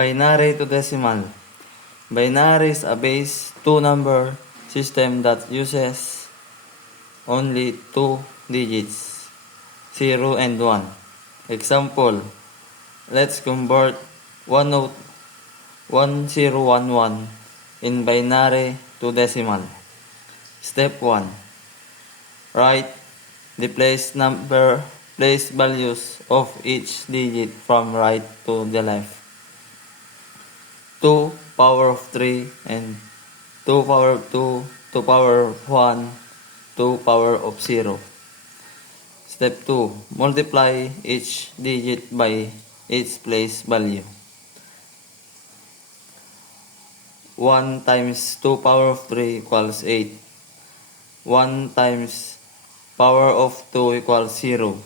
Binary to decimal. Binary is a base 2-number system that uses only 2 digits, 0 and 1. Example, let's convert 1011 in binary to decimal. Step 1. Write the place values of each digit from right to the left. 2 power of 3 and 2 power of 2, 2 power of 1, 2 power of 0. Step 2. Multiply each digit by its place value. 1 times 2 power of 3 equals 8. 1 times power of 2 equals 0.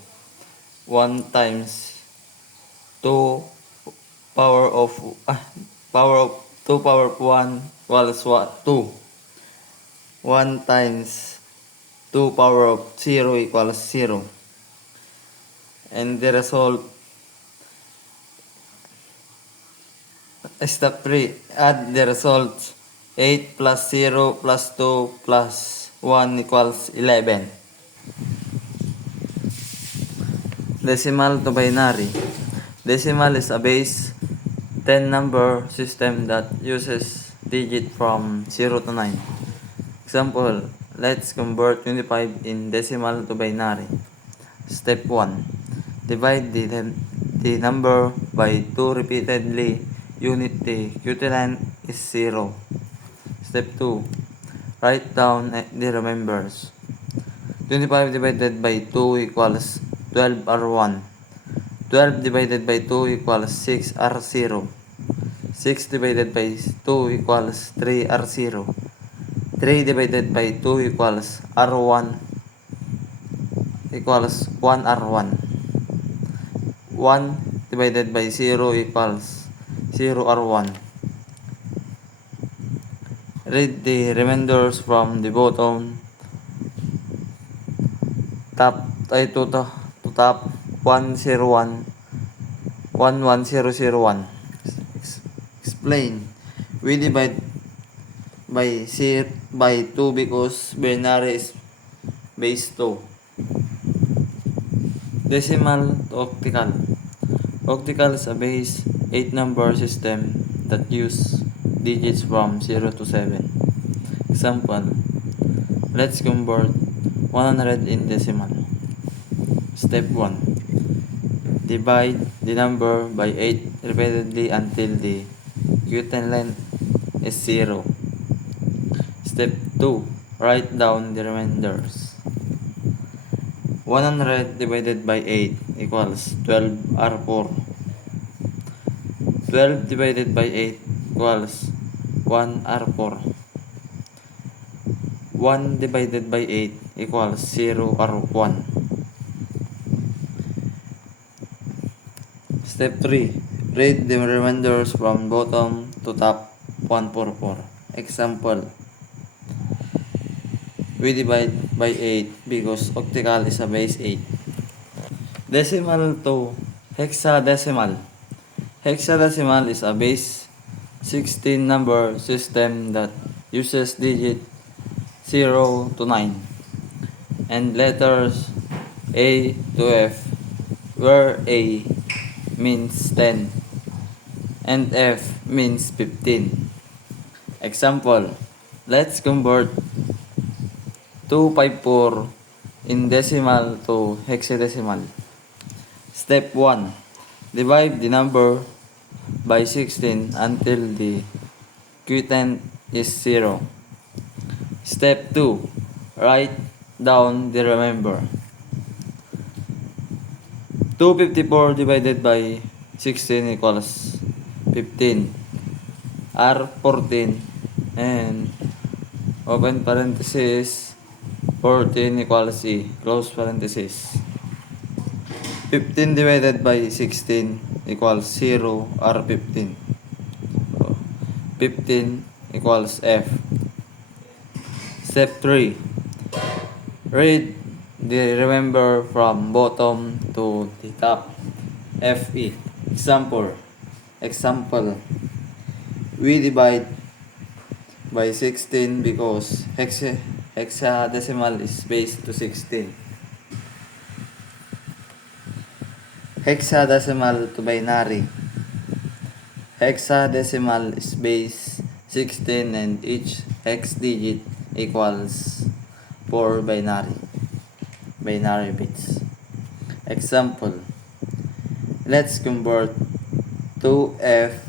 1 times 2 power of 2 power of 1 equals 2. 1 times 2 power of 0 equals 0. And the result, step 3, add the results. 8 plus 0 plus 2 plus 1 equals 11. Decimal to binary. Decimal is a base 10-number system that uses digit from 0 to 9. Example, let's convert 25 in decimal to binary. Step 1. Divide the number by 2 repeatedly. Unit the equivalent is 0. Step 2. Write down the remainders. 25 divided by 2 equals 12R1. 12 divided by 2 equals 6R0. 6 divided by 2 equals 3R0. 3 divided by 2 equals R1 equals 1R1. 1 divided by 0 equals 0R1. Read the remainders from the bottom to top 101 11001. Explain. We divide by 2 because binary is base 2. Decimal to octal. Octal is a base 8-number system that use digits from 0 to 7. Example, let's convert 100 in decimal. Step 1. Divide the number by 8 repeatedly until the equivalent is 0. Step 2. Write down the remainders. 100 divided by 8 equals 12R4. 12 divided by 8 equals 1R4. 1 divided by 8 equals 0R1. Step 3. Read the remainders from bottom to top 144. Example, we divide by 8 because octal is a base 8. Decimal to hexadecimal. Hexadecimal is a base 16-number system that uses digit 0 to 9 and letters A to F, where A means 10 and F means 15. Example, let's convert 254 in decimal to hexadecimal. Step 1. Divide the number by 16 until the quotient is 0. Step 2. Write down the remainder. 254 divided by 16 equals 15. R14 and open parenthesis 14 equals E, close parenthesis. 15 divided by 16 equals 0 R15. 15 equals F. Step 3. Read the remainder from bottom to the top. FE. Example, Example, we divide by 16 because hexadecimal is base to 16. Hexadecimal to binary. Hexadecimal is base 16 and each hex digit equals 4 binary bits. Example, let's convert 2F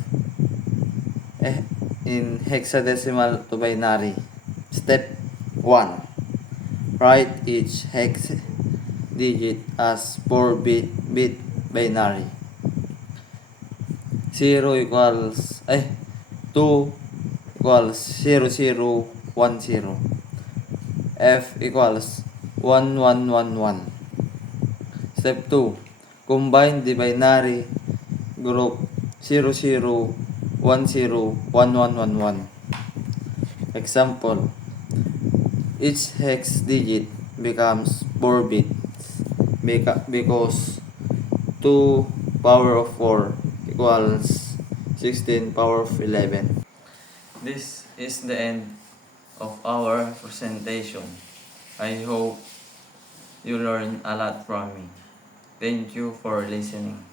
in hexadecimal to binary. Step 1. Write each hex digit as 4-bit binary. 2 equals 0010. F equals 1111. Step 2. Combine the binary group 00101111. Example, each hex digit becomes 4 bits because 2 power of 4 equals 16 power of 11. This is the end of our presentation. I hope you learned a lot from me. Thank you for listening.